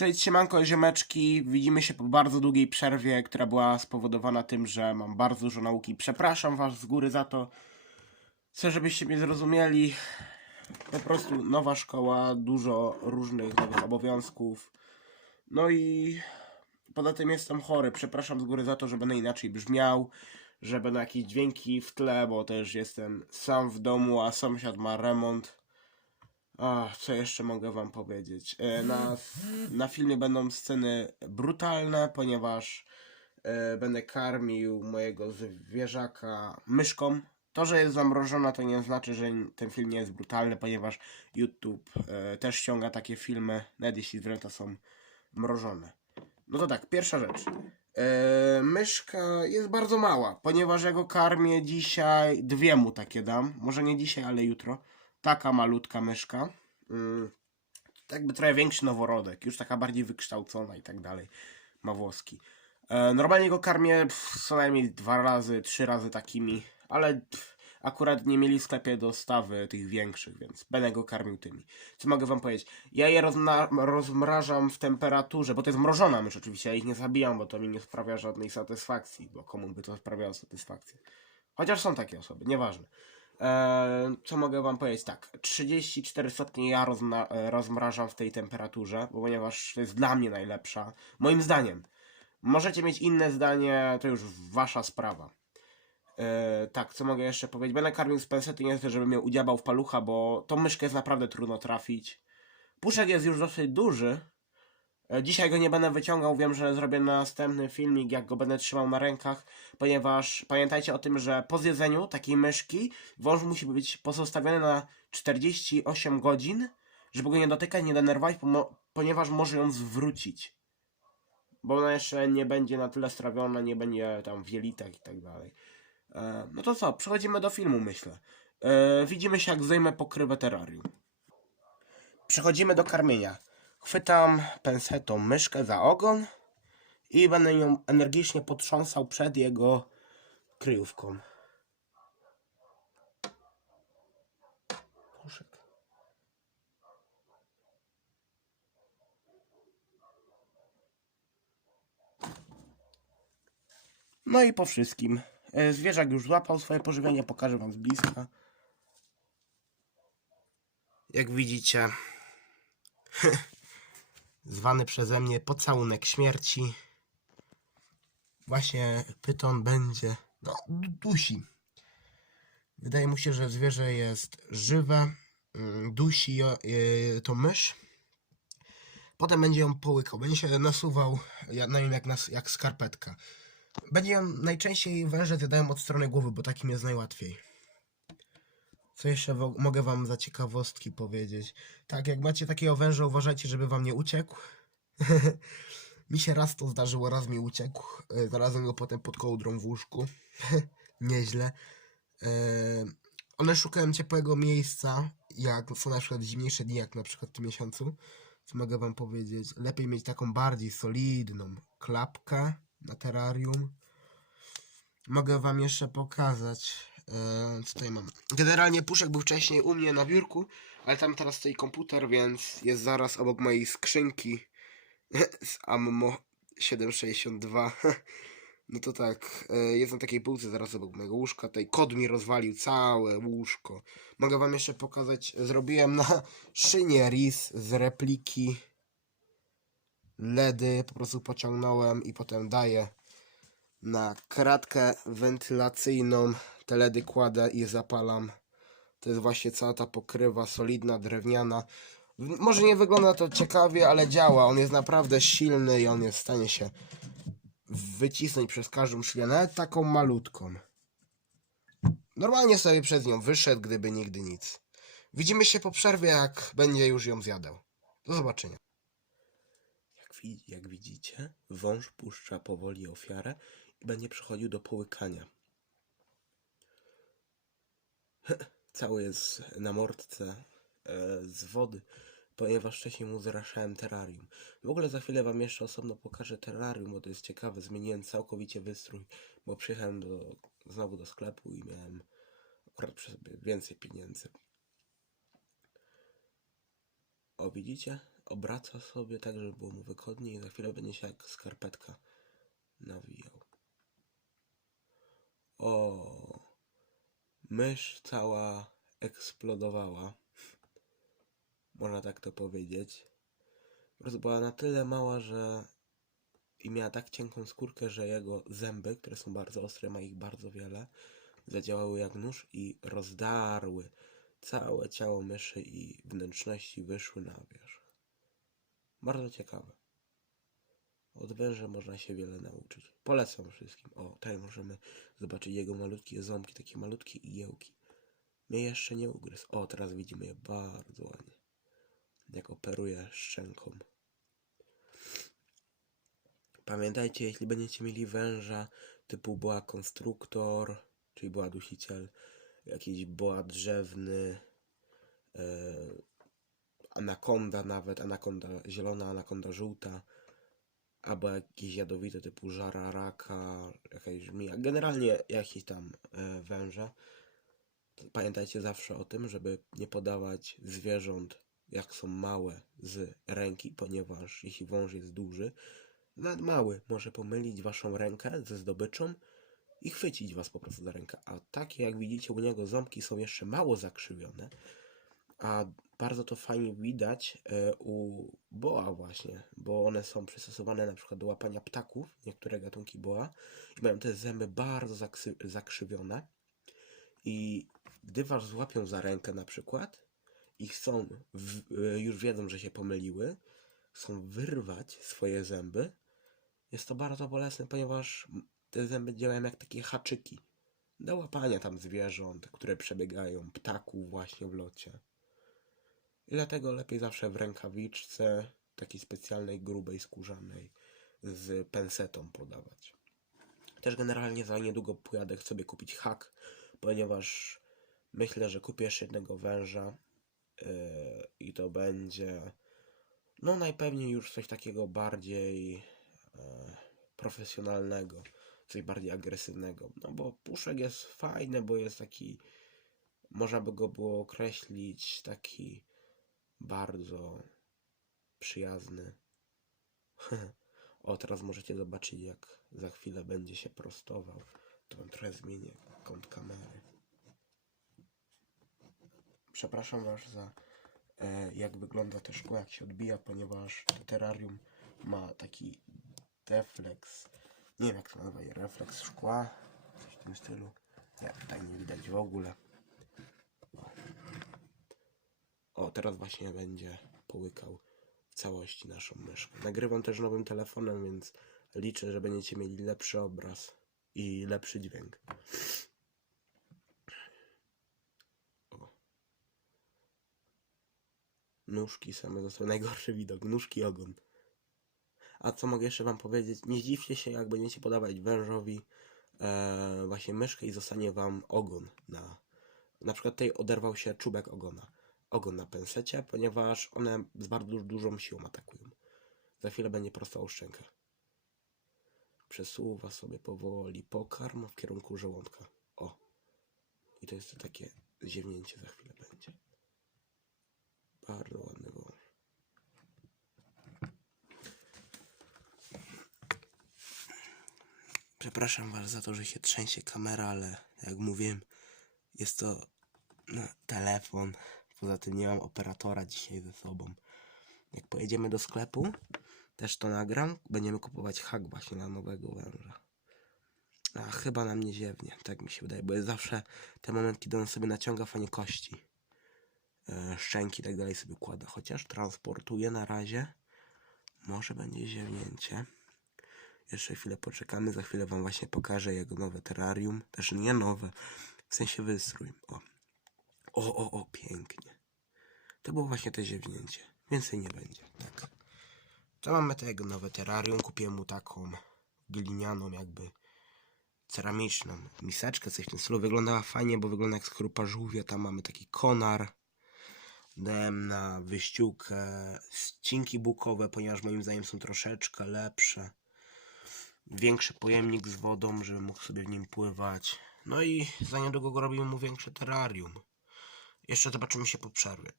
Cześć, siemanko, ziomeczki. Widzimy się po bardzo długiej przerwie, która była spowodowana tym, że mam bardzo dużo nauki. Przepraszam was z góry za to. Chcę, żebyście mnie zrozumieli. Po prostu nowa szkoła, dużo różnych nowych obowiązków. No i poza tym jestem chory. Przepraszam z góry za to, że będę inaczej brzmiał, że będą jakieś dźwięki w tle, bo też jestem sam w domu, a sąsiad ma remont. Ach, co jeszcze mogę wam powiedzieć? E, Na, na filmie będą sceny brutalne, ponieważ e, będę karmił mojego zwierzaka myszką. To, że jest zamrożona, to nie znaczy, że ten film nie jest brutalny, ponieważ YouTube e, też ściąga takie filmy, nawet jeśli zwierzęta są mrożone. No to tak, pierwsza rzecz. Myszka jest bardzo mała, ponieważ ja go karmię dzisiaj, dwie mu takie dam. Może nie dzisiaj, ale jutro taka malutka myszka. Mm, jakby trochę większy noworodek, już taka bardziej wykształcona i tak dalej. Ma włoski. E, normalnie go karmię co najmniej dwa razy, trzy razy takimi, ale akurat nie mieli w sklepie dostawy tych większych, więc będę go karmił tymi. Co mogę wam powiedzieć? Ja je rozmrażam w temperaturze, bo to jest mrożona mysz oczywiście, ja ich nie zabijam, bo to mi nie sprawia żadnej satysfakcji, bo komu by to sprawiało satysfakcję. Chociaż są takie osoby, nieważne. Eee, co mogę wam powiedzieć? Tak, 34 stopnie ja e, rozmrażam w tej temperaturze, ponieważ to jest dla mnie najlepsza. Moim zdaniem. Możecie mieć inne zdanie, to już wasza sprawa. Eee, tak, co mogę jeszcze powiedzieć? Będę karmił z pensety, nie chcę, żeby mnie udziabał w palucha, bo tą myszkę jest naprawdę trudno trafić. Puszek jest już dosyć duży. E, Dzisiaj go nie będę wyciągał, wiem, że zrobię następny filmik, jak go będę trzymał na rękach, ponieważ pamiętajcie o tym, że po zjedzeniu takiej myszki wąż musi być pozostawiony na 48 godzin, żeby go nie dotykać, nie denerwować, ponieważ może ją zwrócić. Bo ona jeszcze nie będzie na tyle strawiona, nie będzie tam w jelitach i tak dalej. E, No to co, przechodzimy do filmu, myślę. E, Widzimy się, jak zdejmę pokrywę terrarium. Przechodzimy do karmienia. Chwytam pensetą myszkę za ogon i będę ją energicznie potrząsał przed jego kryjówką. No i po wszystkim. E, Zwierzak już złapał swoje pożywienie, pokażę wam z bliska. Jak widzicie, zwany przeze mnie pocałunek śmierci. Właśnie pyton będzie, no, du- dusi. Wydaje mu się, że zwierzę jest żywe, mm, dusi to mysz. Potem będzie ją połykał, będzie się nasuwał na nią jak, nas, jak skarpetka. Będzie ją najczęściej węże zjadają od strony głowy, bo takim jest najłatwiej. Co jeszcze mogę wam za ciekawostki powiedzieć? Tak, jak macie takiego węża, uważajcie, żeby wam nie uciekł. mi się raz to zdarzyło, raz mi uciekł. E, Znalazłem go potem pod kołdrą w łóżku. Nieźle. E, One szukają ciepłego miejsca, jak są na przykład zimniejsze dni, jak na przykład w tym miesiącu. Co mogę wam powiedzieć? Lepiej mieć taką bardziej solidną klapkę na terrarium. Mogę wam jeszcze pokazać, e, co tutaj. Generalnie Puszek był wcześniej u mnie na biurku, ale tam teraz stoi komputer, więc jest zaraz obok mojej skrzynki z Ammo 762. No to tak, e, jest na takiej półce zaraz obok mojego łóżka. Tutaj kod mi rozwalił całe łóżko. Mogę wam jeszcze pokazać, zrobiłem na szynie RIS z repliki LEDy, po prostu pociągnąłem i potem daję na kratkę wentylacyjną. Te LEDy kładę i zapalam. To jest właśnie cała ta pokrywa solidna, drewniana. Może nie wygląda to ciekawie, ale działa. On jest naprawdę silny i on jest w stanie się wycisnąć przez każdą szybę, nawet taką malutką. Normalnie sobie przez nią wyszedł, gdyby nigdy nic. Widzimy się po przerwie, jak będzie już ją zjadał. Do zobaczenia. Jak, jak widzicie, wąż puszcza powoli ofiarę będzie przechodził do połykania. Cały jest na mordce e, z wody, ponieważ wcześniej mu zraszałem terrarium. W ogóle za chwilę wam jeszcze osobno pokażę terrarium, bo to jest ciekawe. Zmieniłem całkowicie wystrój, bo przyjechałem do, znowu do sklepu i miałem akurat przy sobie więcej pieniędzy. O, widzicie? obraca sobie tak, żeby było mu wygodniej i za chwilę będzie się jak skarpetka nawijał. O, mysz cała eksplodowała. Można tak to powiedzieć. Po prostu była na tyle mała, że i miała tak cienką skórkę, że jego zęby, które są bardzo ostre, ma ich bardzo wiele, zadziałały jak nóż i rozdarły całe ciało myszy i wnętrzności wyszły na wierzch. Bardzo ciekawe. Od węża można się wiele nauczyć. Polecam wszystkim. O, tutaj możemy zobaczyć jego malutkie ząbki, takie malutkie igiełki. Mnie jeszcze nie ugryzł. O, teraz widzimy je bardzo ładnie. Jak operuje szczęką. Pamiętajcie, jeśli będziecie mieli węża typu boa konstruktor, czyli boa dusiciel, jakiś boa drzewny, e, anakonda nawet, anakonda zielona, anakonda żółta, albo jakieś jadowite typu żararaka, jakaś żmija, generalnie jakiś tam e, węża. Pamiętajcie zawsze o tym, żeby nie podawać zwierząt, jak są małe, z ręki, ponieważ jeśli wąż jest duży, nawet mały może pomylić waszą rękę ze zdobyczą i chwycić was po prostu za rękę. A takie, jak widzicie, u niego ząbki są jeszcze mało zakrzywione, a bardzo to fajnie widać e, u boa właśnie, bo one są przystosowane na przykład do łapania ptaków, niektóre gatunki boa i mają te zęby bardzo zakrzywione i gdy was złapią za rękę na przykład i chcą, e, już wiedzą, że się pomyliły, chcą wyrwać swoje zęby, jest to bardzo bolesne, ponieważ te zęby działają jak takie haczyki do łapania tam zwierząt, które przebiegają, ptaków właśnie w locie. I dlatego lepiej zawsze w rękawiczce, takiej specjalnej, grubej, skórzanej, z pensetą podawać. Też generalnie za niedługo pojadę sobie kupić hak, ponieważ myślę, że kupię jeszcze jednego węża yy, i to będzie no najpewniej już coś takiego bardziej e, profesjonalnego, coś bardziej agresywnego. No bo puszek jest fajny, bo jest taki, można by go było określić, taki bardzo przyjazny. o, teraz możecie zobaczyć, jak za chwilę będzie się prostował. To wam trochę zmienię kąt kamery. Przepraszam was za e, jak wygląda to szkło, jak się odbija, ponieważ to terrarium ma taki defleks, nie wiem jak to nazywa, refleks szkła, coś w tym stylu. Nie, tutaj nie widać w ogóle. O, o teraz właśnie będzie połykał w całości naszą myszkę. Nagrywam też nowym telefonem, więc liczę, że będziecie mieli lepszy obraz i lepszy dźwięk. Nóżki same zostały. Najgorszy widok. Nóżki ogon. A co mogę jeszcze wam powiedzieć? Nie zdziwcie się, jak będziecie podawać wężowi e, właśnie myszkę i zostanie wam ogon na... Na przykład tutaj oderwał się czubek ogona. Ogon na pensecie, ponieważ one z bardzo dużą siłą atakują. Za chwilę będzie prosto o szczękę. Przesuwa sobie powoli pokarm w kierunku żołądka. O. I to jest to takie ziewnięcie za chwilę będzie. Bardzo ładny wąż. Przepraszam was za to, że się trzęsie kamera, ale jak mówiłem, jest to no, telefon. Poza tym nie mam operatora dzisiaj ze sobą. Jak pojedziemy do sklepu, też to nagram. Będziemy kupować hak właśnie na nowego węża. A chyba nam nie ziewnie, tak mi się wydaje, bo jest zawsze ten moment, kiedy on sobie naciąga fajnie kości e, szczęki i tak dalej sobie układa. Chociaż transportuje na razie. Może będzie ziewnięcie. Jeszcze chwilę poczekamy. Za chwilę wam właśnie pokażę jego nowe terrarium. Też nie nowe, w sensie wystrój. O, o, o, o pięknie. To było właśnie to ziewnięcie. Więcej nie będzie. Tak. To mamy tego nowe terrarium. Kupiłem mu taką glinianą jakby ceramiczną miseczkę, coś w tym stylu. Wyglądała fajnie, bo wygląda jak skrupa żółwia. Tam mamy taki konar. Dałem na wyściółkę ścinki bukowe, ponieważ moim zdaniem są troszeczkę lepsze. Większy pojemnik z wodą, żeby mógł sobie w nim pływać. No i za niedługo go robimy mu większe terrarium. Jeszcze zobaczymy się po przerwie.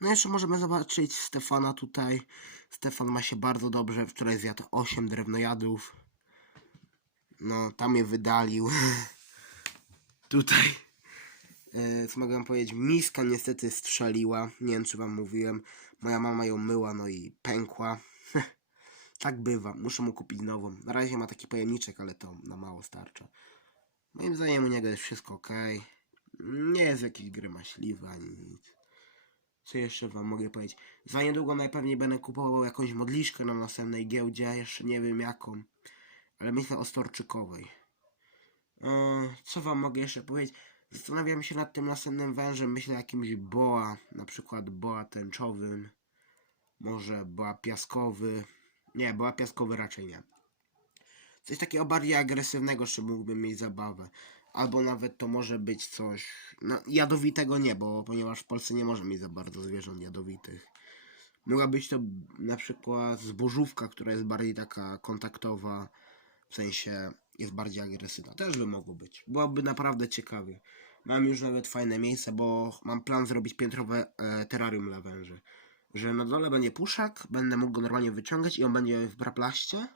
No jeszcze możemy zobaczyć Stefana tutaj. Stefan ma się bardzo dobrze. Wczoraj zjadł 8 drewnojadów. No, tam je wydalił. tutaj. E, co mogę wam powiedzieć? Miska niestety strzeliła. Nie wiem, czy wam mówiłem. Moja mama ją myła, no i pękła. tak bywa. Muszę mu kupić nową. Na razie ma taki pojemniczek, ale to na mało starcza. Moim zdaniem u niego jest wszystko ok. Nie jest jakiś grymaśliwy ani nic. Co jeszcze wam mogę powiedzieć? Za niedługo najpewniej będę kupował jakąś modliszkę na następnej giełdzie. Jeszcze nie wiem jaką. Ale myślę o storczykowej. Eee, co wam mogę jeszcze powiedzieć? Zastanawiam się nad tym następnym wężem. Myślę jakimś boa. Na przykład boa tęczowym. Może boa piaskowy. Nie, boa piaskowy raczej nie. Coś takiego bardziej agresywnego, z czym mógłbym mieć zabawę. Albo nawet to może być coś. No, jadowitego nie, bo ponieważ w Polsce nie może mieć za bardzo zwierząt jadowitych. Mogła być to na przykład zbożówka, która jest bardziej taka kontaktowa, w sensie jest bardziej agresywna. Też by mogło być. Byłoby naprawdę ciekawie. Mam już nawet fajne miejsce, bo mam plan zrobić piętrowe e, terrarium dla. Że na dole będzie puszak, będę mógł go normalnie wyciągać i on będzie w braplaście.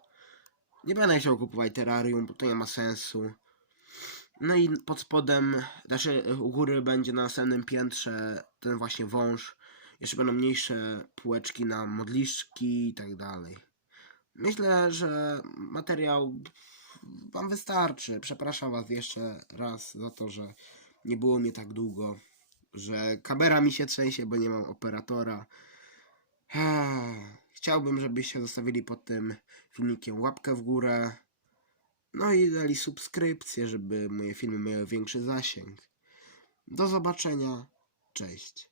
Nie będę chciał kupować terrarium, bo to nie ma sensu. No i pod spodem, znaczy u góry będzie na następnym piętrze ten właśnie wąż. Jeszcze będą mniejsze półeczki na modliszki i tak dalej. Myślę, że materiał wam wystarczy. Przepraszam was jeszcze raz za to, że nie było mnie tak długo. Że kamera mi się trzęsie, bo nie mam operatora. Chciałbym, żebyście zostawili pod tym filmikiem łapkę w górę. No i dali subskrypcję, żeby moje filmy miały większy zasięg. Do zobaczenia. Cześć.